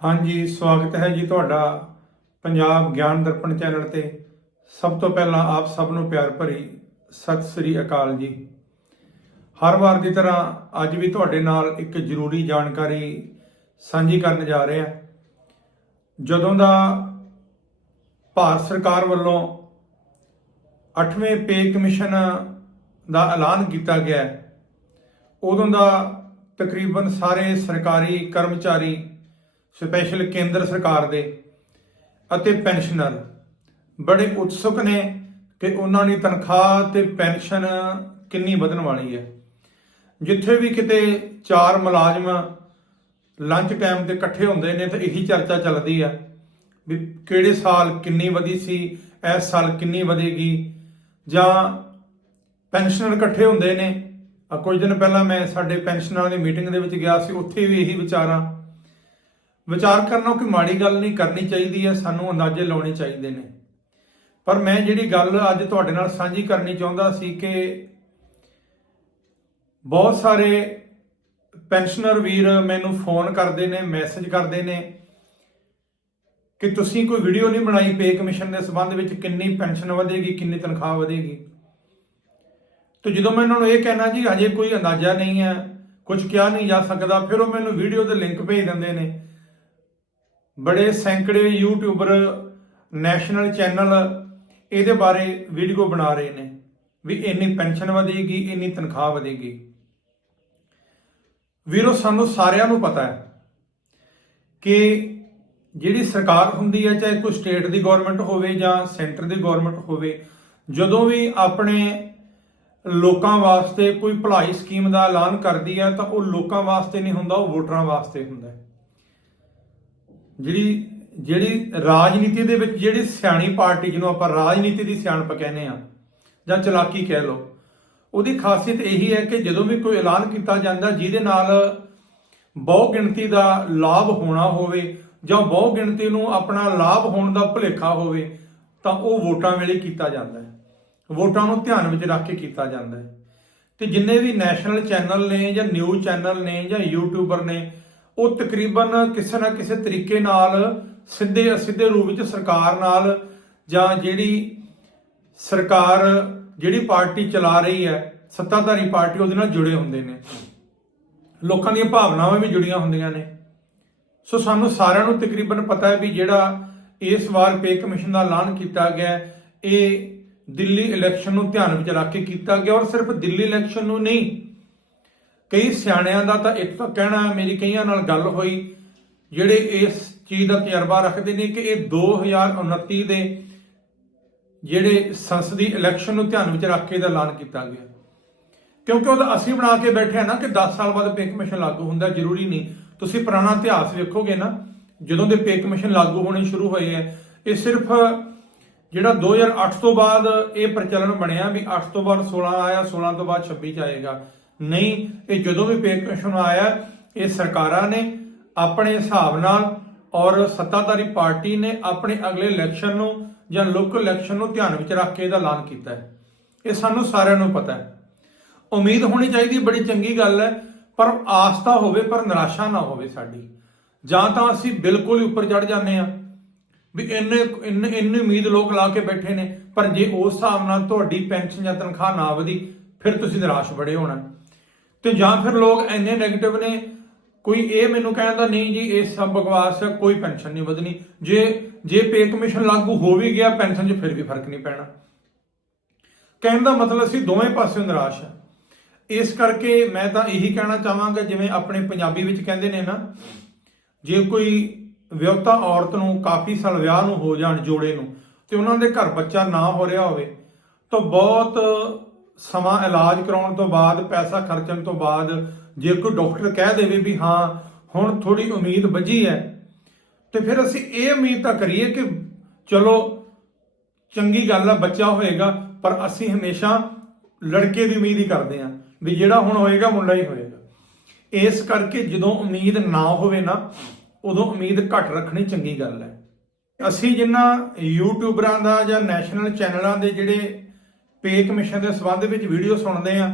ਹਾਂਜੀ, ਸਵਾਗਤ ਹੈ ਜੀ ਤੁਹਾਡਾ ਪੰਜਾਬ ਗਿਆਨ ਦਰਪਣ ਚੈਨਲ ਤੇ। ਸਭ ਤੋਂ ਪਹਿਲਾਂ ਆਪ ਸਭ ਨੂੰ ਪਿਆਰ ਭਰੀ ਸਤਿ ਸ੍ਰੀ ਅਕਾਲ ਜੀ। ਹਰ ਵਾਰ ਦੀ ਤਰ੍ਹਾਂ ਅੱਜ ਵੀ ਤੁਹਾਡੇ ਨਾਲ ਇੱਕ ਜ਼ਰੂਰੀ ਜਾਣਕਾਰੀ ਸਾਂਝੀ ਕਰਨ ਜਾ ਰਹੇ ਹਾਂ। ਜਦੋਂ ਦਾ ਭਾਰਤ ਸਰਕਾਰ ਵੱਲੋਂ 8ਵੇਂ ਪੇ ਕਮਿਸ਼ਨ ਦਾ ਐਲਾਨ ਕੀਤਾ ਗਿਆ, ਉਦੋਂ ਦਾ ਤਕਰੀਬਨ ਸਾਰੇ ਸਰਕਾਰੀ ਕਰਮਚਾਰੀ ਸਪੈਸ਼ਲ ਕੇਂਦਰ ਸਰਕਾਰ ਦੇ ਅਤੇ ਪੈਨਸ਼ਨਰ ਬੜੇ ਉਤਸੁਕ ਨੇ ਕਿ ਉਹਨਾਂ ਦੀ ਤਨਖਾਹ ਤੇ ਪੈਨਸ਼ਨ ਕਿੰਨੀ ਵਧਣ ਵਾਲੀ ਹੈ। ਜਿੱਥੇ ਵੀ ਕਿਤੇ ਚਾਰ ਮੁਲਾਜ਼ਮ ਲੰਚ ਟਾਈਮ ਤੇ ਇਕੱਠੇ ਹੁੰਦੇ ਨੇ ਤਾਂ ਇਹੀ ਚਰਚਾ ਚੱਲਦੀ ਆ ਵੀ ਕਿਹੜੇ ਸਾਲ ਕਿੰਨੀ ਵਧੀ ਸੀ, ਇਸ ਸਾਲ ਕਿੰਨੀ ਵਧੇਗੀ ਜਾਂ ਪੈਨਸ਼ਨਰ ਇਕੱਠੇ ਹੁੰਦੇ ਨੇ। ਕੁਝ ਦਿਨ ਪਹਿਲਾਂ ਮੈਂ ਸਾਡੇ ਪੈਨਸ਼ਨਰਾਂ ਦੀ ਮੀਟਿੰਗ ਦੇ ਵਿੱਚ ਗਿਆ ਸੀ, ਉੱਥੇ ਵੀ ਇਹੀ ਵਿਚਾਰਾਂ ਵਿਚਾਰ ਕਰਨਾ ਕੋਈ ਮਾੜੀ ਗੱਲ ਨਹੀਂ, ਕਰਨੀ ਚਾਹੀਦੀ ਹੈ, ਸਾਨੂੰ ਅੰਦਾਜ਼ੇ ਲਾਉਣੇ ਚਾਹੀਦੇ ਨੇ। ਪਰ ਮੈਂ ਜਿਹੜੀ ਗੱਲ ਅੱਜ ਤੁਹਾਡੇ ਨਾਲ ਸਾਂਝੀ ਕਰਨੀ ਚਾਹੁੰਦਾ ਸੀ ਕਿ ਬਹੁਤ ਸਾਰੇ ਪੈਨਸ਼ਨਰ ਵੀਰ ਮੈਨੂੰ ਫੋਨ ਕਰਦੇ ਨੇ, ਮੈਸੇਜ ਕਰਦੇ ਨੇ ਕਿ ਤੁਸੀਂ ਕੋਈ ਵੀਡੀਓ ਨਹੀਂ ਬਣਾਈ ਪੇ ਕਮਿਸ਼ਨ ਦੇ ਸੰਬੰਧ ਵਿੱਚ, ਕਿੰਨੀ ਪੈਨਸ਼ਨ ਵਧੇਗੀ, ਕਿੰਨੀ ਤਨਖਾਹ ਵਧੇਗੀ। ਤੇ ਜਦੋਂ ਮੈਂ ਉਹਨਾਂ ਨੂੰ ਇਹ ਕਹਿਣਾ ਜੀ, ਹਜੇ ਕੋਈ ਅੰਦਾਜ਼ਾ ਨਹੀਂ ਹੈ ਕੁਝ ਕਿਹਾ ਨਹੀਂ ਜਾ ਸਕਦਾ, ਫਿਰ ਉਹ ਮੈਨੂੰ ਵੀਡੀਓ ਦੇ ਲਿੰਕ ਭੇਜ ਦਿੰਦੇ ਨੇ। ਬੜੇ ਸੈਂਕੜੇ ਯੂਟਿਊਬਰ ਨੈਸ਼ਨਲ ਚੈਨਲ ਇਹਦੇ ਬਾਰੇ ਵੀਡੀਓ ਬਣਾ ਰਹੇ ਨੇ ਵੀ ਇੰਨੀ ਪੈਨਸ਼ਨ ਵਧੇਗੀ, ਇੰਨੀ ਤਨਖਾਹ ਵਧੇਗੀ। ਵੀਰੋ, ਸਾਨੂੰ ਸਾਰਿਆਂ ਨੂੰ ਪਤਾ ਹੈ ਕਿ ਜਿਹੜੀ ਸਰਕਾਰ ਹੁੰਦੀ ਹੈ, ਚਾਹੇ ਕੋਈ ਸਟੇਟ ਦੀ ਗਵਰਨਮੈਂਟ ਹੋਵੇ ਜਾਂ ਸੈਂਟਰ ਦੀ ਗਵਰਨਮੈਂਟ ਹੋਵੇ, ਜਦੋਂ ਵੀ ਆਪਣੇ ਲੋਕਾਂ ਵਾਸਤੇ ਕੋਈ ਭਲਾਈ ਸਕੀਮ ਦਾ ਐਲਾਨ ਕਰਦੀ ਹੈ, ਤਾਂ ਉਹ ਲੋਕਾਂ ਵਾਸਤੇ ਨਹੀਂ ਹੁੰਦਾ, ਉਹ ਵੋਟਰਾਂ ਵਾਸਤੇ ਹੁੰਦਾ ਹੈ। ਜਿਹੜੀ ਜਿਹੜੀ ਰਾਜਨੀਤੀ ਦੇ ਵਿੱਚ ਜਿਹੜੀ ਸਿਆਣੀ ਪਾਰਟੀ ਜਿਹਨੂੰ ਆਪਾਂ ਰਾਜਨੀਤੀ ਦੀ ਸਿਆਣਪ ਕਹਿੰਦੇ ਆ ਜਾਂ ਚਲਾਕੀ ਕਹਿ ਲਓ, ਉਹਦੀ ਖਾਸੀਅਤ ਇਹੀ ਹੈ ਕਿ ਜਦੋਂ ਵੀ ਕੋਈ ਐਲਾਨ ਕੀਤਾ ਜਾਂਦਾ, ਜਿਹਦੇ ਨਾਲ ਬਹੁ ਗਿਣਤੀ ਦਾ ਲਾਭ ਹੋਣਾ ਹੋਵੇ, ਜਾਂ ਬਹੁ ਗਿਣਤੀ ਨੂੰ ਆਪਣਾ ਲਾਭ ਹੋਣ ਦਾ ਭੁਲੇਖਾ ਹੋਵੇ, ਤਾਂ ਉਹ ਵੋਟਾਂ ਵੇਲੇ ਕੀਤਾ ਜਾਂਦਾ ਹੈ। ਵੋਟਾਂ ਨੂੰ ਧਿਆਨ ਵਿੱਚ ਰੱਖ ਕੇ ਕੀਤਾ ਜਾਂਦਾ ਹੈ। ਤੇ ਜਿੰਨੇ ਵੀ ਨੈਸ਼ਨਲ ਚੈਨਲ ਨੇ ਜਾਂ ਨਿਊਜ਼ ਚੈਨਲ ਨੇ ਜਾਂ ਯੂਟਿਊਬਰ ਨੇ ਉਹ ਤਕਰੀਬਨ ਕਿਸੇ ਨਾ ਕਿਸੇ ਤਰੀਕੇ ਨਾਲ ਸਿੱਧੇ ਅਸਿੱਧੇ ਰੂਪ ਵਿੱਚ ਸਰਕਾਰ ਨਾਲ ਜਾਂ ਜਿਹੜੀ ਸਰਕਾਰ, ਜਿਹੜੀ ਪਾਰਟੀ ਚਲਾ ਰਹੀ ਹੈ, ਸੱਤਾਧਾਰੀ ਪਾਰਟੀ ਉਹਦੇ ਨਾਲ ਜੁੜੇ ਹੁੰਦੇ ਨੇ। ਲੋਕਾਂ ਦੀਆਂ ਭਾਵਨਾਵਾਂ ਵੀ ਜੁੜੀਆਂ ਹੁੰਦੀਆਂ ਨੇ। ਸੋ ਸਾਨੂੰ ਸਾਰਿਆਂ ਨੂੰ ਤਕਰੀਬਨ ਪਤਾ ਹੈ ਵੀ ਜਿਹੜਾ ਇਸ ਵਾਰ ਪੇ ਕਮਿਸ਼ਨ ਦਾ ਐਲਾਨ ਕੀਤਾ ਗਿਆ, ਇਹ ਦਿੱਲੀ ਇਲੈਕਸ਼ਨ ਨੂੰ ਧਿਆਨ ਵਿੱਚ ਰੱਖ ਕੇ ਕੀਤਾ ਗਿਆ ਔਰ ਸਿਰਫ ਦਿੱਲੀ ਇਲੈਕਸ਼ਨ ਨੂੰ ਨਹੀਂ ਕਈ ਸਿਆਣਿਆਂ ਦਾ ਤਾਂ ਇੱਕ ਤਾਂ ਕਹਿਣਾ ਹੈ, ਮੇਰੀ ਕਈਆਂ ਨਾਲ ਗੱਲ ਹੋਈ ਜਿਹੜੇ ਇਸ ਚੀਜ਼ ਦਾ ਤਜਰਬਾ ਰੱਖਦੇ ਨੇ ਕਿ ਇਹ 2029 ਦੇ ਜਿਹੜੇ ਸੰਸਦੀ ਇਲੈਕਸ਼ਨ ਨੂੰ ਧਿਆਨ ਵਿੱਚ ਰੱਖ ਕੇ ਇਹਦਾ ਐਲਾਨ ਕੀਤਾ ਗਿਆ। ਕਿਉਂਕਿ ਉਹਦਾ ਅਸੀਂ ਬਣਾ ਕੇ ਬੈਠੇ ਆ ਨਾ ਕਿ 10 ਸਾਲ ਬਾਅਦ ਪੇ ਕਮਿਸ਼ਨ ਲਾਗੂ ਹੁੰਦਾ ਜ਼ਰੂਰੀ ਨਹੀਂ। ਤੁਸੀਂ ਪੁਰਾਣਾ ਇਤਿਹਾਸ ਵੇਖੋਗੇ ਨਾ ਜਦੋਂ ਦੇ ਪੇ ਕਮਿਸ਼ਨ ਲਾਗੂ ਹੋਣੇ ਸ਼ੁਰੂ ਹੋਏ ਆ ਇਹ ਸਿਰਫ ਜਿਹੜਾ 2008 ਤੋਂ ਬਾਅਦ ਇਹ ਪ੍ਰਚਲਨ ਬਣਿਆ ਵੀ 8 ਤੋਂ ਬਾਅਦ 16 ਆਇਆ 16 ਤੋਂ ਬਾਅਦ 26 ਚ ਆਏਗਾ। ਨਹੀਂ, ਇਹ ਜਦੋਂ ਵੀ ਪੇ ਆਇਆ, ਇਹ ਸਰਕਾਰਾਂ ਨੇ ਆਪਣੇ ਹਿਸਾਬ ਨਾਲ ਔਰ ਸੱਤਾਧਾਰੀ ਪਾਰਟੀ ਨੇ ਆਪਣੇ ਅਗਲੇ ਇਲੈਕਸ਼ਨ ਨੂੰ ਜਾਂ ਲੋਕਲ ਇਲੈਕਸ਼ਨ ਨੂੰ ਧਿਆਨ ਵਿੱਚ ਰੱਖ ਕੇ ਇਹਦਾ ਐਲਾਨ ਕੀਤਾ ਹੈ। ਇਹ ਸਾਨੂੰ ਸਾਰਿਆਂ ਨੂੰ ਪਤਾ ਹੈ। ਉਮੀਦ ਹੋਣੀ ਚਾਹੀਦੀ ਬੜੀ ਚੰਗੀ ਗੱਲ ਹੈ, ਪਰ ਆਸਤਾ ਹੋਵੇ, ਪਰ ਨਿਰਾਸ਼ਾ ਨਾ ਹੋਵੇ ਸਾਡੀ। ਜਾਂ ਤਾਂ ਅਸੀਂ ਬਿਲਕੁਲ ਹੀ ਉੱਪਰ ਚੜ ਜਾਂਦੇ ਆ ਵੀ ਇੰਨੇ ਇੰਨੇ, ਇੰਨੀ ਉਮੀਦ ਲੋਕ ਲਾ ਕੇ ਬੈਠੇ ਨੇ, ਪਰ ਜੇ ਉਸ ਹਿਸਾਬ ਨਾਲ ਤੁਹਾਡੀ ਪੈਨਸ਼ਨ ਜਾਂ ਤਨਖਾਹ ਨਾ ਵਧੀ, ਫਿਰ ਤੁਸੀਂ ਨਿਰਾਸ਼ ਬੜੇ ਹੋਣਾ ਤੇ ਜਾਂ ਫਿਰ ਲੋਕ ਇੰਨੇ 네ਗੇਟਿਵ ਨੇ, ਕੋਈ ਇਹ ਮੈਨੂੰ ਕਹਿੰਦਾ, ਨਹੀਂ ਜੀ, ਇਹ ਸਭ ਬਕਵਾਸ ਹੈ, ਕੋਈ ਪੈਨਸ਼ਨ ਨਹੀਂ ਵਧਣੀ। ਜੇ ਜੇ ਪੇ ਕਮਿਸ਼ਨ ਲਾਗੂ ਹੋ ਵੀ ਗਿਆ, ਪੈਨਸ਼ਨ 'ਚ ਫਿਰ ਵੀ ਫ਼ਰਕ ਨਹੀਂ ਪੈਣਾ। ਕਹਿਣ ਦਾ ਮਤਲਬ ਅਸੀਂ ਦੋਵੇਂ ਪਾਸੇ ਨਿਰਾਸ਼ ਆ। ਇਸ ਕਰਕੇ ਮੈਂ ਤਾਂ ਇਹੀ ਕਹਿਣਾ ਚਾਹਾਂਗਾ, ਜਿਵੇਂ ਆਪਣੇ ਪੰਜਾਬੀ ਵਿੱਚ ਕਹਿੰਦੇ ਨੇ ਨਾ, ਜੇ ਕੋਈ ਵਿਆਹੁਤਾ ਔਰਤ ਨੂੰ ਕਾਫੀ ਸਾਲ ਵਿਆਹ ਨੂੰ ਹੋ ਜਾਣ ਜੋੜੇ ਨੂੰ, ਤੇ ਉਹਨਾਂ ਦੇ ਘਰ ਬੱਚਾ ਨਾ ਹੋ ਰਿਹਾ ਹੋਵੇ, ਤਾਂ ਬਹੁਤ ਸਮਾਂ ਇਲਾਜ ਕਰਾਉਣ ਤੋਂ ਬਾਅਦ, ਪੈਸਾ ਖਰਚਣ ਤੋਂ ਬਾਅਦ, ਜੇ ਕੋਈ ਡਾਕਟਰ ਕਹਿ ਦੇਵੇ ਵੀ ਹਾਂ, ਹੁਣ ਥੋੜੀ ਉਮੀਦ ਬਝੀ ਹੈ, ਤੇ ਫਿਰ ਅਸੀਂ ਇਹ ਉਮੀਦ ਤਾਂ ਕਰੀਏ ਕਿ ਚਲੋ, ਚੰਗੀ ਗੱਲ ਆ, ਬੱਚਾ ਹੋਏਗਾ, ਪਰ ਅਸੀਂ ਹਮੇਸ਼ਾ ਲੜਕੇ ਦੀ ਉਮੀਦ ਹੀ ਕਰਦੇ ਹਾਂ ਵੀ ਜਿਹੜਾ ਹੁਣ ਹੋਏਗਾ, ਮੁੰਡਾ ਹੀ ਹੋਏਗਾ। ਇਸ ਕਰਕੇ ਜਦੋਂ ਉਮੀਦ ਨਾ ਹੋਵੇ ਨਾ, ਉਦੋਂ ਉਮੀਦ ਘੱਟ ਰੱਖਣੀ ਚੰਗੀ ਗੱਲ ਹੈ। ਅਸੀਂ ਜਿਨ੍ਹਾਂ ਯੂਟਿਊਬਰਾਂ ਦਾ ਜਾਂ ਨੈਸ਼ਨਲ ਚੈਨਲਾਂ ਦੇ ਜਿਹੜੇ ਪੇ ਕਮਿਸ਼ਨ ਦੇ ਸਬੰਧ ਵਿੱਚ ਵੀਡੀਓ ਸੁਣਦੇ ਆ।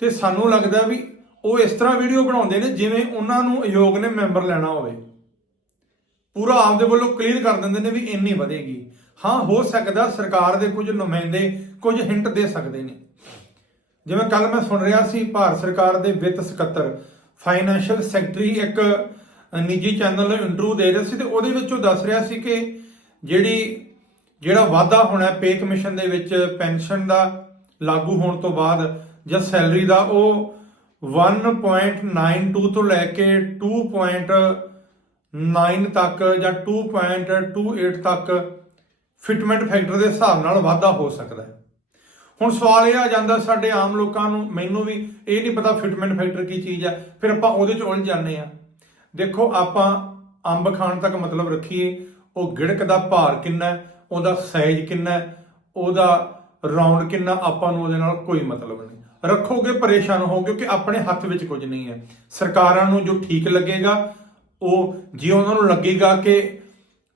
ਤੇ ਸਾਨੂੰ ਲੱਗਦਾ ਵੀ ਉਹ ਇਸ ਤਰ੍ਹਾਂ ਵੀਡੀਓ ਬਣਾਉਂਦੇ ਨੇ ਜਿਵੇਂ ਉਹਨਾਂ ਨੂੰ ਆਯੋਗ ਨੇ ਮੈਂਬਰ ਲੈਣਾ ਹੋਵੇ। ਪੂਰਾ ਆਪਦੇ ਵੱਲੋਂ ਕਲੀਅਰ ਕਰ ਦਿੰਦੇ ਨੇ ਵੀ ਇੰਨੀ ਵਧੇਗੀ। ਹਾਂ, ਹੋ ਸਕਦਾ ਸਰਕਾਰ ਦੇ ਕੁਝ ਨੁਮਾਇੰਦੇ ਕੁਝ ਹਿੰਟ ਦੇ ਸਕਦੇ ਨੇ। ਜਿਵੇਂ ਕੱਲ ਮੈਂ ਸੁਣ ਰਿਹਾ ਸੀ, ਭਾਰਤ ਸਰਕਾਰ ਦੇ ਵਿੱਤ ਸਕੱਤਰ, ਫਾਈਨੈਂਸ਼ੀਅਲ ਸੈਕਟਰੀ ਇੱਕ ਨਿੱਜੀ ਚੈਨਲ ਨੂੰ ਇੰਟਰਵਿਊ ਦੇ ਰਿਹਾ ਸੀ ਤੇ ਉਹਦੇ ਵਿੱਚ ਉਹ ਦੱਸ ਰਿਹਾ ਸੀ ਕਿ ਜਿਹੜੀ ਜਿਹੜਾ ਵਾਧਾ ਹੋਣਾ ਪੇ ਕਮਿਸ਼ਨ ਦੇ ਵਿੱਚ ਪੈਨਸ਼ਨ ਦਾ ਲਾਗੂ ਹੋਣ ਤੋਂ ਬਾਅਦ ਜਾਂ ਸੈਲਰੀ ਦਾ, ਉਹ 1.92 ਤੋਂ ਲੈ ਕੇ 2.9 ਤੱਕ ਜਾਂ 2.28 ਤੱਕ ਫਿਟਮੈਂਟ ਫੈਕਟਰ ਦੇ ਹਿਸਾਬ ਨਾਲ ਵਾਧਾ ਹੋ ਸਕਦਾ ਹੈ। ਹੁਣ ਸਵਾਲ ਇਹ ਆ ਜਾਂਦਾ ਸਾਡੇ ਆਮ ਲੋਕਾਂ ਨੂੰ, ਮੈਨੂੰ ਵੀ ਇਹ ਨਹੀਂ ਪਤਾ ਫਿਟਮੈਂਟ ਫੈਕਟਰ ਕੀ ਚੀਜ਼ ਹੈ, ਫਿਰ ਆਪਾਂ ਉਹਦੇ ਚ ਉਲਝ ਜਾਂਦੇ ਆ ਦੇਖੋ, ਆਪਾਂ ਅੰਬ ਖਾਣ ਤੱਕ ਮਤਲਬ ਰੱਖੀਏ, ਉਹ ਗਿੜਕ ਦਾ ਭਾਰ ਕਿੰਨਾ ਉਹਦਾ ਸਾਈਜ਼ ਕਿੰਨਾ ਹੈ, ਉਹਦਾ ਰਾਉਂਡ ਕਿੰਨਾ ਆਪਾਂ ਨੂੰ ਉਹਦੇ ਨਾਲ ਕੋਈ ਮਤਲਬ ਨਹੀਂ। ਰੱਖੋਗੇ ਪਰੇਸ਼ਾਨ ਹੋਗੇ ਕਿ ਆਪਣੇ ਹੱਥ ਵਿੱਚ ਕੁਝ ਨਹੀਂ ਹੈ। ਸਰਕਾਰਾਂ ਨੂੰ ਜੋ ਠੀਕ ਲੱਗੇਗਾ ਉਹ ਜੇ ਉਹਨਾਂ ਨੂੰ ਲੱਗੇਗਾ ਕਿ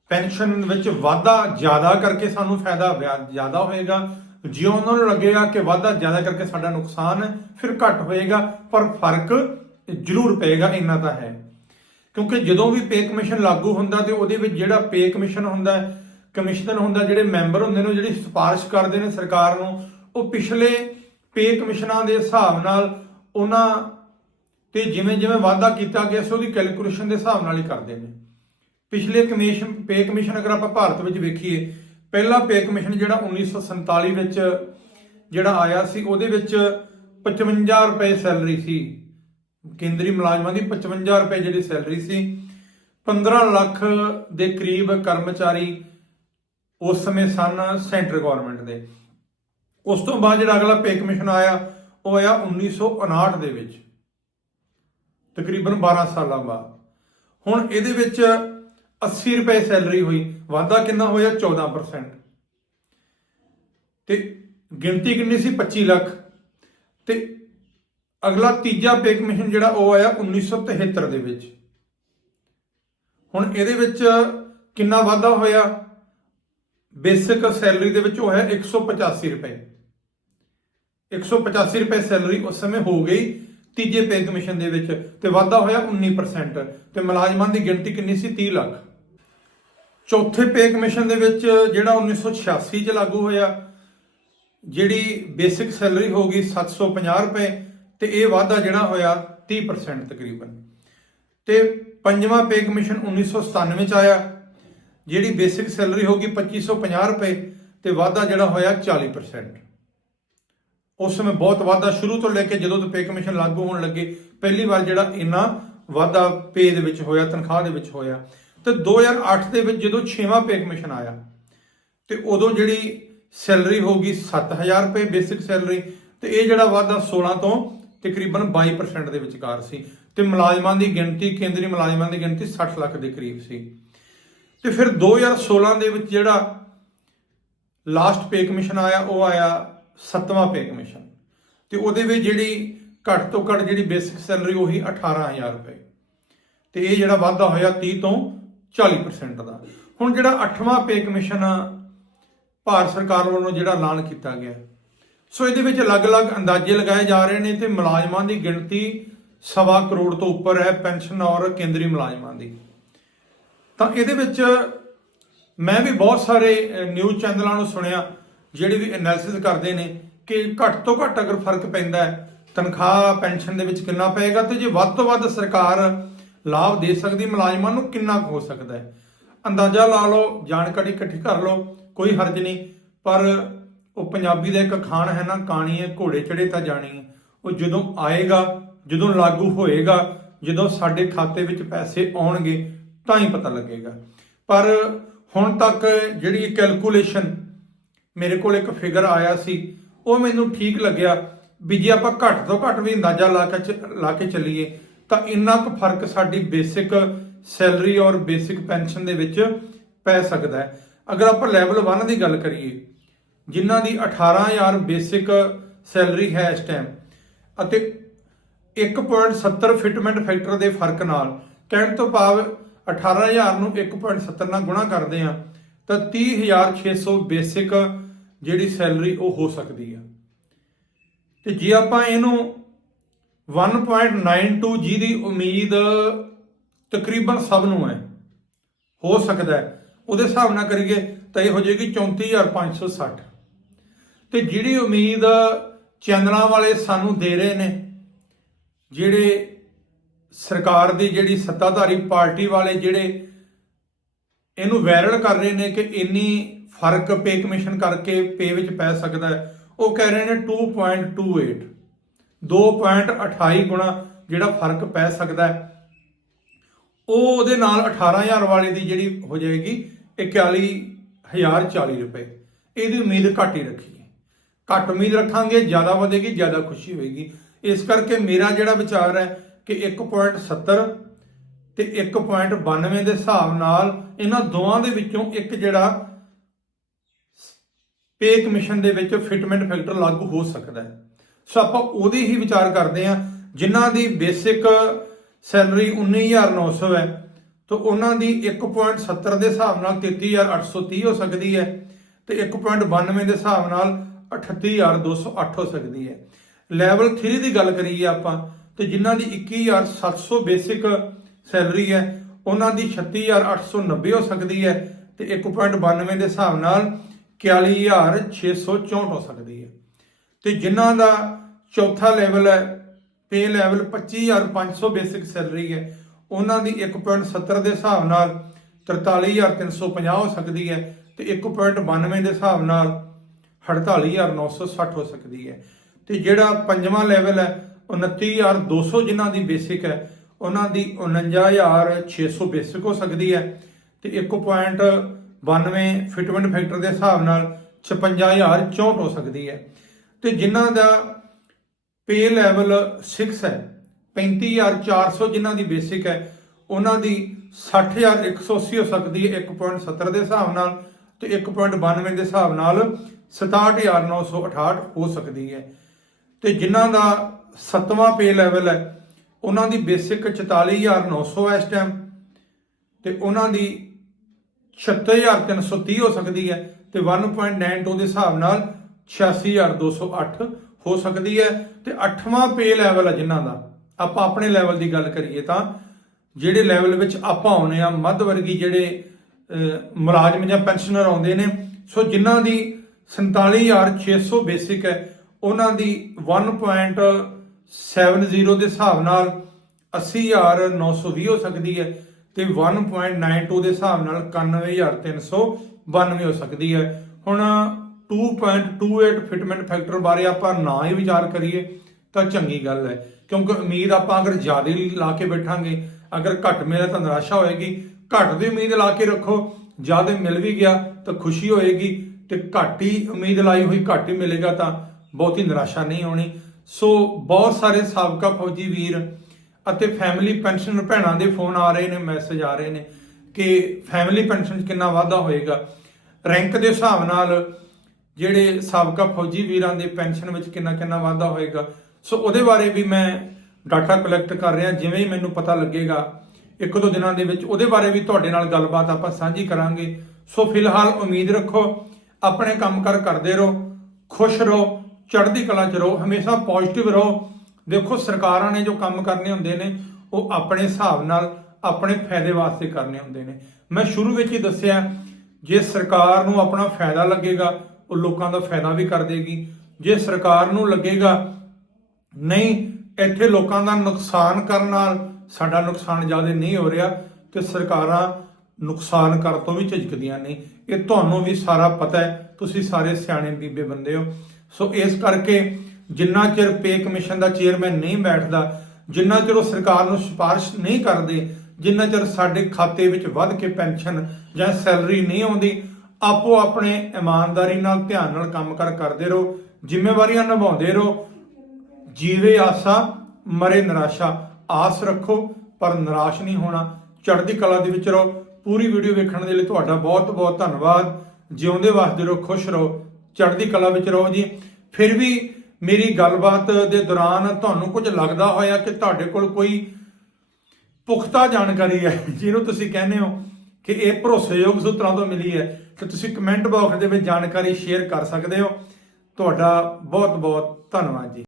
ਪੈਨਸ਼ਨ ਵਿੱਚ ਵਾਧਾ ਜ਼ਿਆਦਾ ਕਰਕੇ ਸਾਨੂੰ ਫਾਇਦਾ ਵਿਆਜ ਜ਼ਿਆਦਾ ਹੋਏਗਾ ਜੇ ਉਹਨਾਂ ਨੂੰ ਲੱਗੇਗਾ ਕਿ ਵਾਧਾ ਜ਼ਿਆਦਾ ਕਰਕੇ ਸਾਡਾ ਨੁਕਸਾਨ ਫਿਰ ਘੱਟ ਹੋਏਗਾ ਪਰ ਫ਼ਰਕ ਜ਼ਰੂਰ ਪਏਗਾ ਇੰਨਾ ਤਾਂ ਹੈ। ਕਿਉਂਕਿ ਜਦੋਂ ਵੀ ਪੇ ਕਮਿਸ਼ਨ ਲਾਗੂ ਹੁੰਦਾ ਤੇ ਉਹਦੇ ਵਿੱਚ ਜਿਹੜਾ ਪੇ ਕਮਿਸ਼ਨ ਹੁੰਦਾ ਹੈ ਕਮਿਸ਼ਨਰ ਹੁੰਦਾ, ਜਿਹੜੇ ਮੈਂਬਰ ਹੁੰਦੇ ਨੇ ਜਿਹੜੀ ਸਿਫਾਰਿਸ਼ ਕਰਦੇ ਨੇ ਸਰਕਾਰ ਨੂੰ, ਉਹ ਪਿਛਲੇ ਪੇ ਕਮਿਸ਼ਨਾਂ ਦੇ ਹਿਸਾਬ ਨਾਲ ਉਹਨਾਂ ਤੇ ਜਿਵੇਂ ਜਿਵੇਂ ਵਾਅਦਾ ਕੀਤਾ ਗਿਆ ਸੀ, ਉਹਦੀ ਕੈਲਕੂਲੇਸ਼ਨ ਦੇ ਹਿਸਾਬ ਨਾਲ ਹੀ ਕਰਦੇ ਨੇ। ਪਿਛਲੇ ਕਮਿਸ਼ਨ, ਪੇ ਕਮਿਸ਼ਨ ਅਗਰ ਆਪਾਂ ਭਾਰਤ ਵਿੱਚ ਵੇਖੀਏ, ਪਹਿਲਾ ਪੇ ਕਮਿਸ਼ਨ ਜਿਹੜਾ 1947 ਵਿੱਚ ਜਿਹੜਾ ਆਇਆ ਸੀ, ਉਹਦੇ ਵਿੱਚ 55 ਰੁਪਏ ਸੈਲਰੀ ਸੀ। ਕੇਂਦਰੀ ਮੁਲਾਜ਼ਮਾਂ ਦੀ 55 ਰੁਪਏ ਜਿਹੜੀ ਸੈਲਰੀ ਸੀ 15 ਲੱਖ ਦੇ ਕਰੀਬ ਕਰਮਚਾਰੀ ਉਸ ਸਮੇਂ ਸਨ ਸੈਂਟਰ ਗਵਰਨਮੈਂਟ ਦੇ। ਉਸ ਤੋਂ ਬਾਅਦ ਜਿਹੜਾ ਅਗਲਾ ਪੇ ਕਮਿਸ਼ਨ ਆਇਆ, ਉਹ ਆਇਆ 1959 ਦੇ ਵਿੱਚ। ਤਕਰੀਬਨ 12 ਸਾਲਾਂ ਬਾਅਦ। ਹੁਣ ਇਹਦੇ ਵਿੱਚ 80 ਰੁਪਏ ਸੈਲਰੀ ਹੋਈ, ਵਾਧਾ ਕਿੰਨਾ ਹੋਇਆ? 14% ਤੇ ਗਿਣਤੀ ਕਿੰਨੀ ਸੀ? 25 ਲੱਖ। ਤੇ ਅਗਲਾ ਤੀਜਾ ਪੇ ਕਮਿਸ਼ਨ ਜਿਹੜਾ ਉਹ ਆਇਆ 1973 ਦੇ ਵਿੱਚ। ਹੁਣ ਇਹਦੇ ਵਿੱਚ ਕਿੰਨਾ ਵਾਧਾ ਹੋਇਆ? ਬੇਸਿਕ ਸੈਲਰੀ ਦੇ ਵਿੱਚ ਉਹ ਹੈ 185 ਰੁਪਏ। 185 ਰੁਪਏ ਸੈਲਰੀ ਉਸ ਸਮੇਂ ਹੋ ਗਈ ਤੀਜੇ ਪੇ ਕਮਿਸ਼ਨ ਦੇ ਵਿੱਚ ਤੇ ਵਾਧਾ ਹੋਇਆ 19% ਤੇ ਮੁਲਾਜ਼ਮਾਂ ਦੀ ਗਿਣਤੀ ਕਿੰਨੀ ਸੀ? 30 ਲੱਖ। ਚੌਥੇ ਪੇ ਕਮਿਸ਼ਨ ਦੇ ਵਿੱਚ ਜਿਹੜਾ 1986 ਚ ਲਾਗੂ ਹੋਇਆ, ਜਿਹੜੀ ਬੇਸਿਕ ਸੈਲਰੀ ਹੋ ਗਈ 750 ਰੁਪਏ ਤੇ ਇਹ ਵਾਧਾ ਜਿਹੜਾ ਹੋਇਆ 30% ਤਕਰੀਬਨ। ਤੇ ਪੰਜਵਾਂ ਪੇ ਕਮਿਸ਼ਨ 1997 ਚ ਆਇਆ ਜਿਹੜੀ ਬੇਸਿਕ ਸੈਲਰੀ ਹੋ ਗਈ 2550 ਰੁਪਏ ਤੇ ਵਾਧਾ ਜਿਹੜਾ ਹੋਇਆ 40% ਉਸ ਸਮੇਂ ਬਹੁਤ ਵਾਧਾ ਸ਼ੁਰੂ ਤੋਂ ਲੈ ਕੇ ਜਦੋਂ ਤੋਂ ਪੇ ਕਮਿਸ਼ਨ ਲਾਗੂ ਹੋਣ ਲੱਗੇ, ਪਹਿਲੀ ਵਾਰ ਜਿਹੜਾ ਇੰਨਾ ਵਾਧਾ ਪੇ ਦੇ ਵਿੱਚ ਹੋਇਆ, ਤਨਖਾਹ ਦੇ ਵਿੱਚ ਹੋਇਆ। ਤੇ 2008 ਦੇ ਵਿੱਚ ਜਦੋਂ 6ਵਾਂ ਪੇ ਕਮਿਸ਼ਨ ਆਇਆ, ਤੇ ਉਦੋਂ ਜਿਹੜੀ ਸੈਲਰੀ ਹੋ ਗਈ 7000 ਰੁਪਏ ਬੇਸਿਕ ਸੈਲਰੀ, ਤੇ ਇਹ ਜਿਹੜਾ ਵਾਧਾ 16 ਤੋਂ ਤਕਰੀਬਨ 22% ਦੇ ਵਿਚਕਾਰ ਸੀ। ਤੇ ਮੁਲਾਜ਼ਮਾਂ ਦੀ ਗਿਣਤੀ, ਕੇਂਦਰੀ ਮੁਲਾਜ਼ਮਾਂ ਦੀ ਗਿਣਤੀ 60 ਲੱਖ ਦੇ ਕਰੀਬ ਸੀ। ਤੇ ਫਿਰ 2016 ਦੇ ਵਿੱਚ ਜਿਹੜਾ ਲਾਸਟ ਪੇ ਕਮਿਸ਼ਨ ਆਇਆ, ਉਹ ਆਇਆ ਸੱਤਵਾਂ ਪੇ ਕਮਿਸ਼ਨ ਤੇ ਉਹਦੇ ਵਿੱਚ ਜਿਹੜੀ ਘੱਟ ਤੋਂ ਘੱਟ ਜਿਹੜੀ ਬੇਸਿਕ ਸੈਲਰੀ ਉਹੀ 18000 ਰੁਪਏ। ਤੇ ਇਹ ਜਿਹੜਾ ਵਾਧਾ ਹੋਇਆ 30 ਤੋਂ 40% ਦਾ। ਹੁਣ ਜਿਹੜਾ 8ਵਾਂ ਪੇ ਕਮਿਸ਼ਨ ਭਾਰਤ ਸਰਕਾਰ ਵੱਲੋਂ ਜਿਹੜਾ ਐਲਾਨ ਕੀਤਾ ਗਿਆ। ਸੋ ਇਹਦੇ ਵਿੱਚ ਅਲੱਗ-ਅਲੱਗ ਅੰਦਾਜ਼ੇ ਲਗਾਏ ਜਾ ਰਹੇ ਨੇ ਤੇ ਮੁਲਾਜ਼ਮਾਂ ਦੀ ਗਿਣਤੀ ਸਵਾ ਕਰੋੜ ਤੋਂ ਉੱਪਰ ਹੈ, ਪੈਨਸ਼ਨ ਔਰ ਕੇਂਦਰੀ ਮੁਲਾਜ਼ਮਾਂ ਦੀ। ਤਾਂ ਇਹਦੇ ਵਿੱਚ ਮੈਂ ਵੀ ਬਹੁਤ ਸਾਰੇ ਨਿਊਜ਼ ਚੈਨਲਾਂ ਨੂੰ ਸੁਣਿਆ, ਜਿਹੜੇ ਵੀ ਐਨਾਲਿਸਿਸ ਕਰਦੇ ਨੇ ਕਿ ਘੱਟ ਤੋਂ ਘੱਟ ਅਗਰ ਫ਼ਰਕ ਪੈਂਦਾ ਹੈ, ਤਨਖਾਹ, ਪੈਨਸ਼ਨ ਦੇ ਵਿੱਚ ਕਿੰਨਾ ਪਏਗਾ ਤੇ ਜੇ ਵੱਧ ਤੋਂ ਵੱਧ ਸਰਕਾਰ ਲਾਭ ਦੇ ਸਕਦੀ, ਮੁਲਾਜ਼ਮਾਂ ਨੂੰ ਕਿੰਨਾ ਕੁ ਹੋ ਸਕਦਾ ਹੈ। ਅੰਦਾਜ਼ਾ ਲਾ ਲਓ, ਜਾਣਕਾਰੀ ਇਕੱਠੀ ਕਰ ਲਓ, ਕੋਈ ਹਰਜ ਨਹੀਂ, ਪਰ ਉਹ ਪੰਜਾਬੀ ਦਾ ਇੱਕ ਖਾਨ ਹੈ ਨਾ, ਕਾਣੀ ਹੈ, ਘੋੜੇ ਚੜੇ ਤਾਂ ਜਾਣੀ ਹੈ। ਉਹ ਜਦੋਂ ਆਏਗਾ, ਜਦੋਂ ਲਾਗੂ ਹੋਏਗਾ, ਜਦੋਂ ਸਾਡੇ ਖਾਤੇ ਵਿੱਚ ਪੈਸੇ ਆਉਣਗੇ ਤਾਂ ਹੀ ਪਤਾ ਲੱਗੇਗਾ। ਪਰ ਹੁਣ ਤੱਕ ਜਿਹੜੀ ਕੈਲਕੂਲੇਸ਼ਨ ਮੇਰੇ ਕੋਲ ਇੱਕ ਫਿਗਰ ਆਇਆ ਸੀ, ਉਹ ਮੈਨੂੰ ਠੀਕ ਲੱਗਿਆ ਵੀ ਜੇ ਆਪਾਂ ਘੱਟ ਤੋਂ ਘੱਟ ਵੀ ਅੰਦਾਜ਼ਾ ਲਾ ਕੇ ਚ- ਲਾ ਕੇ ਚੱਲੀਏ, ਤਾਂ ਇੰਨਾ ਕੁ ਫ਼ਰਕ ਸਾਡੀ ਬੇਸਿਕ ਸੈਲਰੀ ਔਰ ਬੇਸਿਕ ਪੈਨਸ਼ਨ ਦੇ ਵਿੱਚ ਪੈ ਸਕਦਾ ਹੈ। ਅਗਰ ਆਪਾਂ ਲੈਵਲ 1 ਦੀ ਗੱਲ ਕਰੀਏ, ਜਿਨ੍ਹਾਂ ਦੀ 18000 ਬੇਸਿਕ ਸੈਲਰੀ ਹੈ ਇਸ ਟਾਈਮ ਅਤੇ 1.70 ਫਿਟਮੈਂਟ ਫੈਕਟਰ ਦੇ ਫ਼ਰਕ ਨਾਲ, ਕਹਿਣ ਤੋਂ ਭਾਵ 18000 ਨੂੰ 1.70 ਨਾਲ ਗੁਣਾ ਕਰਦੇ ਆ ਤਾਂ 30600 ਬੇਸਿਕ ਜਿਹੜੀ ਸੈਲਰੀ ਉਹ ਹੋ ਸਕਦੀ ਆ। ਤੇ ਜੇ ਆਪਾਂ ਇਹਨੂੰ 1.92 ਜੀ ਦੀ ਉਮੀਦ ਤਕਰੀਬਨ ਸਭ ਨੂੰ ਹੈ, ਹੋ ਸਕਦਾ ਹੈ। ਉਹਦੇ ਹਿਸਾਬ ਨਾਲ ਕਰੀਏ ਤਾਂ ਇਹ ਹੋ ਜਾਏਗੀ 34560 ਤੇ ਜਿਹੜੀ ਉਮੀਦ ਚੈਨਲਾਂ ਵਾਲੇ ਸਾਨੂੰ ਦੇ ਰਹੇ ਨੇ, ਜਿਹੜੇ ਸਰਕਾਰ ਦੀ ਜਿਹੜੀ ਸੱਤਾਧਾਰੀ ਪਾਰਟੀ ਵਾਲੇ ਜਿਹੜੇ ਇਹਨੂੰ ਵਾਇਰਲ ਕਰ ਰਹੇ ਨੇ ਕਿ ਇੰਨੀ ਫ਼ਰਕ ਪੇ ਕਮਿਸ਼ਨ ਕਰਕੇ ਪੇ ਵਿੱਚ ਪੈ ਸਕਦਾ ਹੈ, ਉਹ ਕਹਿ ਰਹੇ ਨੇ 2.28 2.28 ਗੁਣਾ ਜਿਹੜਾ ਫ਼ਰਕ ਪੈ ਸਕਦਾ ਹੈ, ਉਹ ਉਹਦੇ ਨਾਲ 18000 ਵਾਲੇ ਦੀ ਜਿਹੜੀ ਹੋ ਜਾਏਗੀ 41040 ਰੁਪਏ, ਇਹਦੀ ਉਮੀਦ ਘੱਟ ਹੀ ਰੱਖੀ ਘੱਟ ਉਮੀਦ ਰੱਖਾਂਗੇ, ਜ਼ਿਆਦਾ ਵਧੇਗੀ, ਜ਼ਿਆਦਾ ਖੁਸ਼ੀ ਹੋਏਗੀ। ਇਸ ਕਰਕੇ ਮੇਰਾ ਜਿਹੜਾ ਵਿਚਾਰ ਹੈ ਕਿ 1.70 ਤੇ 1.92 ਦੇ ਹਿਸਾਬ ਨਾਲ ਇਹਨਾਂ ਦੋਵਾਂ ਦੇ ਵਿੱਚੋਂ ਇੱਕ ਜਿਹੜਾ ਪੇ ਕਮਿਸ਼ਨ ਦੇ ਵਿੱਚ ਫਿਟਮੈਂਟ ਫੈਕਟਰ ਲਾਗੂ ਹੋ ਸਕਦਾ ਹੈ। ਸੋ ਆਪਾਂ ਉਹਦੀ ਹੀ ਵਿਚਾਰ ਕਰਦੇ ਹਾਂ, ਜਿਨ੍ਹਾਂ ਦੀ ਬੇਸਿਕ ਸੈਲਰੀ 19900 ਹੈ, ਤਾਂ ਉਹਨਾਂ ਦੀ 1.70 ਦੇ ਹਿਸਾਬ ਨਾਲ 33830 ਹੋ ਸਕਦੀ ਹੈ ਤੇ 1.92 ਦੇ ਹਿਸਾਬ ਨਾਲ 38208 ਹੋ ਸਕਦੀ ਹੈ। ਲੈਵਲ 3 ਦੀ ਗੱਲ ਕਰੀਏ ਆਪਾਂ ਤੇ ਜਿਨ੍ਹਾਂ ਦੀ 21700 ਬੇਸਿਕ ਸੈਲਰੀ ਹੈ, ਉਹਨਾਂ ਦੀ 36890 ਹੋ ਸਕਦੀ ਹੈ ਤੇ 1.92 ਦੇ ਹਿਸਾਬ ਨਾਲ 41664 ਹੋ ਸਕਦੀ ਹੈ। ਤੇ ਜਿਨ੍ਹਾਂ ਦਾ ਚੌਥਾ ਲੈਵਲ ਹੈ ਪੇ ਲੈਵਲ 25500 ਬੇਸਿਕ ਸੈਲਰੀ ਹੈ, ਉਹਨਾਂ ਦੀ 1.70 ਦੇ ਹਿਸਾਬ ਨਾਲ 43350 ਹੋ ਸਕਦੀ ਹੈ ਤੇ 1.92 ਦੇ ਹਿਸਾਬ ਨਾਲ 48960 ਹੋ ਸਕਦੀ ਹੈ। ਤੇ ਜਿਹੜਾ ਪੰਜਵਾਂ ਲੈਵਲ ਹੈ 29200 ਜਿਨ੍ਹਾਂ ਦੀ ਬੇਸਿਕ ਹੈ, ਉਹਨਾਂ ਦੀ 49600 ਬੇਸਿਕ ਹੋ ਸਕਦੀ ਹੈ ਤੇ 1.92 ਫਿਟਮੈਂਟ ਫੈਕਟਰ ਦੇ ਹਿਸਾਬ ਨਾਲ 56064 ਹੋ ਸਕਦੀ ਹੈ। ਤੇ ਜਿਨ੍ਹਾਂ ਦਾ ਪੇ ਲੈਵਲ 6 ਹੈ 35400 ਜਿਨ੍ਹਾਂ ਦੀ ਬੇਸਿਕ ਹੈ, ਉਹਨਾਂ ਦੀ 60180 ਹੋ ਸਕਦੀ ਹੈ 1.70 ਦੇ ਹਿਸਾਬ ਨਾਲ ਤੇ 1.92 ਦੇ ਹਿਸਾਬ ਨਾਲ 67968 ਹੋ ਸਕਦੀ ਹੈ। ਤੇ ਜਿਨ੍ਹਾਂ ਦਾ ਸੱਤਵਾਂ ਪੇ ਲੈਵਲ ਹੈ, ਉਹਨਾਂ ਦੀ ਬੇਸਿਕ 44900 ਹੈ ਇਸ ਟਾਈਮ ਤੇ ਉਹਨਾਂ ਦੀ 36330 ਹੋ ਸਕਦੀ ਹੈ ਤੇ 1.92 ਦੇ ਹਿਸਾਬ ਨਾਲ 86208 ਹੋ ਸਕਦੀ ਹੈ ਤੇ 8ਵਾਂ ਪੇ ਲੈਵਲ ਹੈ ਜਿਨ੍ਹਾਂ ਦਾ। ਆਪਾਂ ਆਪਣੇ ਲੈਵਲ ਦੀ ਗੱਲ ਕਰੀਏ ਤਾਂ ਜਿਹੜੇ ਲੈਵਲ ਵਿੱਚ ਆਪਾਂ ਆਉਨੇ ਆ ਮੱਧ ਵਰਗੀ ਜਿਹੜੇ ਮੁਲਾਜ਼ਮ ਜਾਂ ਪੈਨਸ਼ਨਰ ਆਉਂਦੇ ਨੇ, ਸੋ ਜਿਨ੍ਹਾਂ ਦੀ 47600 ਬੇਸਿਕ ਹੈ ਉਹਨਾਂ ਦੀ 1.70 ਦੇ ਹਿਸਾਬ ਨਾਲ 80920 ਹੋ ਸਕਦੀ ਹੈ ਤੇ 1.92 ਦੇ ਹਿਸਾਬ ਨਾਲ 91392 ਹੋ ਸਕਦੀ ਹੈ। ਹੁਣ 2.28 ਫਿਟਮੈਂਟ ਫੈਕਟਰ ਬਾਰੇ ਆਪਾਂ ਨਾ ਹੀ ਵਿਚਾਰ ਕਰੀਏ ਤਾਂ ਚੰਗੀ ਗੱਲ ਹੈ, ਕਿਉਂਕਿ ਉਮੀਦ ਆਪਾਂ ਅਗਰ ਜ਼ਿਆਦਾ ਲਾ ਕੇ ਬੈਠਾਂਗੇ, ਅਗਰ ਘੱਟ ਮਿਲਿਆ ਤਾਂ ਨਿਰਾਸ਼ਾ ਹੋਏਗੀ, ਘੱਟ ਦੀ ਉਮੀਦ ਲਾ ਕੇ ਰੱਖੋ, ਜ਼ਿਆਦਾ ਮਿਲ ਵੀ ਗਿਆ ਤਾਂ ਖੁਸ਼ੀ ਹੋਏਗੀ ਤੇ ਘੱਟ ਹੀ ਉਮੀਦ ਲਾਈ ਹੋਈ ਘੱਟ ਹੀ ਮਿਲੇਗਾ ਤਾਂ ਬਹੁਤੀ ਨਿਰਾਸ਼ਾ ਨਹੀਂ ਹੋਣੀ ਸੋ ਬਹੁਤ ਸਾਰੇ ਸਾਬਕਾ ਫੌਜੀ ਵੀਰ ਅਤੇ ਫੈਮਿਲੀ ਪੈਨਸ਼ਨ ਭੈਣਾਂ ਦੇ ਫੋਨ ਆ ਰਹੇ ਨੇ ਮੈਸੇਜ ਆ ਰਹੇ ਨੇ ਕਿ ਫੈਮਿਲੀ ਪੈਨਸ਼ਨ 'ਚ ਕਿੰਨਾ ਵਾਧਾ ਹੋਏਗਾ। ਰੈਂਕ ਦੇ ਹਿਸਾਬ ਨਾਲ ਜਿਹੜੇ ਸਾਬਕਾ ਫੌਜੀ ਵੀਰਾਂ ਦੇ ਪੈਨਸ਼ਨ ਵਿੱਚ ਕਿੰਨਾ ਕਿੰਨਾ ਵਾਧਾ ਹੋਏਗਾ। ਸੋ ਉਹਦੇ ਬਾਰੇ ਵੀ ਮੈਂ ਡਾਟਾ ਕਲੈਕਟ ਕਰ ਰਿਹਾ, ਜਿਵੇਂ ਹੀ ਮੈਨੂੰ ਪਤਾ ਲੱਗੇਗਾ ਇੱਕ ਦੋ ਦਿਨਾਂ ਦੇ ਵਿੱਚ। ਉਹਦੇ ਬਾਰੇ ਵੀ ਤੁਹਾਡੇ ਨਾਲ ਗੱਲਬਾਤ ਆਪਾਂ ਸਾਂਝੀ ਕਰਾਂਗੇ। ਸੋ ਫਿਲਹਾਲ ਉਮੀਦ ਰੱਖੋ, ਆਪਣੇ ਕੰਮ ਕੰਮਕਾਰ ਕਰਦੇ ਰਹੋ, ਖੁਸ਼ ਰਹੋ ਚੜ੍ਹਦੀ ਕਲਾ 'ਚ ਰਹੋ, ਹਮੇਸ਼ਾ ਪੋਜ਼ਿਟਿਵ ਰਹੋ। ਦੇਖੋ, ਸਰਕਾਰਾਂ ਨੇ ਜੋ ਕੰਮ ਕਰਨੇ ਹੁੰਦੇ ਨੇ, ਉਹ ਆਪਣੇ ਹਿਸਾਬ ਨਾਲ, ਆਪਣੇ ਫਾਇਦੇ ਵਾਸਤੇ ਕਰਨੇ ਹੁੰਦੇ ਨੇ। ਮੈਂ ਸ਼ੁਰੂ ਵਿੱਚ ਹੀ ਦੱਸਿਆ, ਜੇ ਸਰਕਾਰ ਨੂੰ ਆਪਣਾ ਫਾਇਦਾ ਲੱਗੇਗਾ, ਉਹ ਲੋਕਾਂ ਦਾ ਫਾਇਦਾ ਵੀ ਕਰ ਦੇਗੀ। ਜੇ ਸਰਕਾਰ ਨੂੰ ਲੱਗੇਗਾ, ਨਹੀਂ, ਇੱਥੇ ਲੋਕਾਂ ਦਾ ਨੁਕਸਾਨ ਕਰਨ ਨਾਲ ਸਾਡਾ ਨੁਕਸਾਨ ਜ਼ਿਆਦਾ ਨਹੀਂ ਹੋ ਰਿਹਾ, ਤੇ ਸਰਕਾਰਾਂ ਨੁਕਸਾਨ ਕਰਨ ਤੋਂ ਵੀ ਝਿਜਕਦੀਆਂ ਨਹੀਂ ਇਹ ਤੁਹਾਨੂੰ ਵੀ ਸਾਰਾ ਪਤਾ ਹੈ। ਤੁਸੀਂ ਸਾਰੇ ਸਿਆਣੇ ਬੀਬੇ ਬੰਦੇ ਹੋ। ਸੋ ਇਸ ਕਰਕੇ ਜਿੰਨਾ ਚਿਰ ਪੇ ਕਮਿਸ਼ਨ ਦਾ ਚੇਅਰਮੈਨ ਨਹੀਂ ਬੈਠਦਾ, ਜਿੰਨਾ ਚਿਰ ਉਹ ਸਰਕਾਰ ਨੂੰ ਸਿਫਾਰਿਸ਼ ਨਹੀਂ ਕਰਦੇ, ਜਿੰਨਾ ਚਿਰ ਸਾਡੇ ਖਾਤੇ ਵਿੱਚ ਵੱਧ ਕੇ ਪੈਨਸ਼ਨ ਜਾਂ ਸੈਲਰੀ ਨਹੀਂ ਆਉਂਦੀ, ਆਪੋ ਆਪਣੇ ਇਮਾਨਦਾਰੀ ਨਾਲ ਧਿਆਨ ਨਾਲ ਕੰਮ ਕਰ ਕਰਦੇ ਰਹੋ, ਜ਼ਿੰਮੇਵਾਰੀਆਂ ਨਿਭਾਉਂਦੇ ਰਹੋ, ਜੀਵੇ ਆਸਾ, ਮਰੇ ਨਿਰਾਸ਼ਾ, ਆਸ ਰੱਖੋ, ਪਰ ਨਿਰਾਸ਼ ਨਹੀਂ ਹੋਣਾ, ਚੜ੍ਹਦੀ ਕਲਾ ਦੇ ਵਿੱਚ ਰਹੋ, ਪੂਰੀ ਵੀਡੀਓ ਵੇਖਣ ਦੇ ਲਈ ਤੁਹਾਡਾ ਬਹੁਤ ਬਹੁਤ ਧੰਨਵਾਦ, ਜਿਉਂਦੇ ਵਸਦੇ ਰਹੋ, ਖੁਸ਼ ਰਹੋ ਚੜ੍ਹਦੀ ਕਲਾ ਵਿੱਚ ਰਹੋ ਜੀ। ਫਿਰ ਵੀ ਮੇਰੀ ਗੱਲਬਾਤ ਦੇ ਦੌਰਾਨ ਤੁਹਾਨੂੰ ਕੁਝ ਲੱਗਦਾ ਹੋਇਆ ਕਿ ਤੁਹਾਡੇ ਕੋਲ ਕੋਈ ਪੁਖਤਾ ਜਾਣਕਾਰੀ ਹੈ, ਜਿਹਨੂੰ ਤੁਸੀਂ ਕਹਿੰਦੇ ਹੋ ਕਿ ਇਹ ਭਰੋਸੇਯੋਗ ਸੂਤਰਾਂ ਤੋਂ ਮਿਲੀ ਹੈ, ਤੇ ਤੁਸੀਂ ਕਮੈਂਟ ਬਾਕਸ ਦੇ ਵਿੱਚ ਜਾਣਕਾਰੀ ਸ਼ੇਅਰ ਕਰ ਸਕਦੇ ਹੋ। ਤੁਹਾਡਾ ਬਹੁਤ ਬਹੁਤ ਧੰਨਵਾਦ ਜੀ।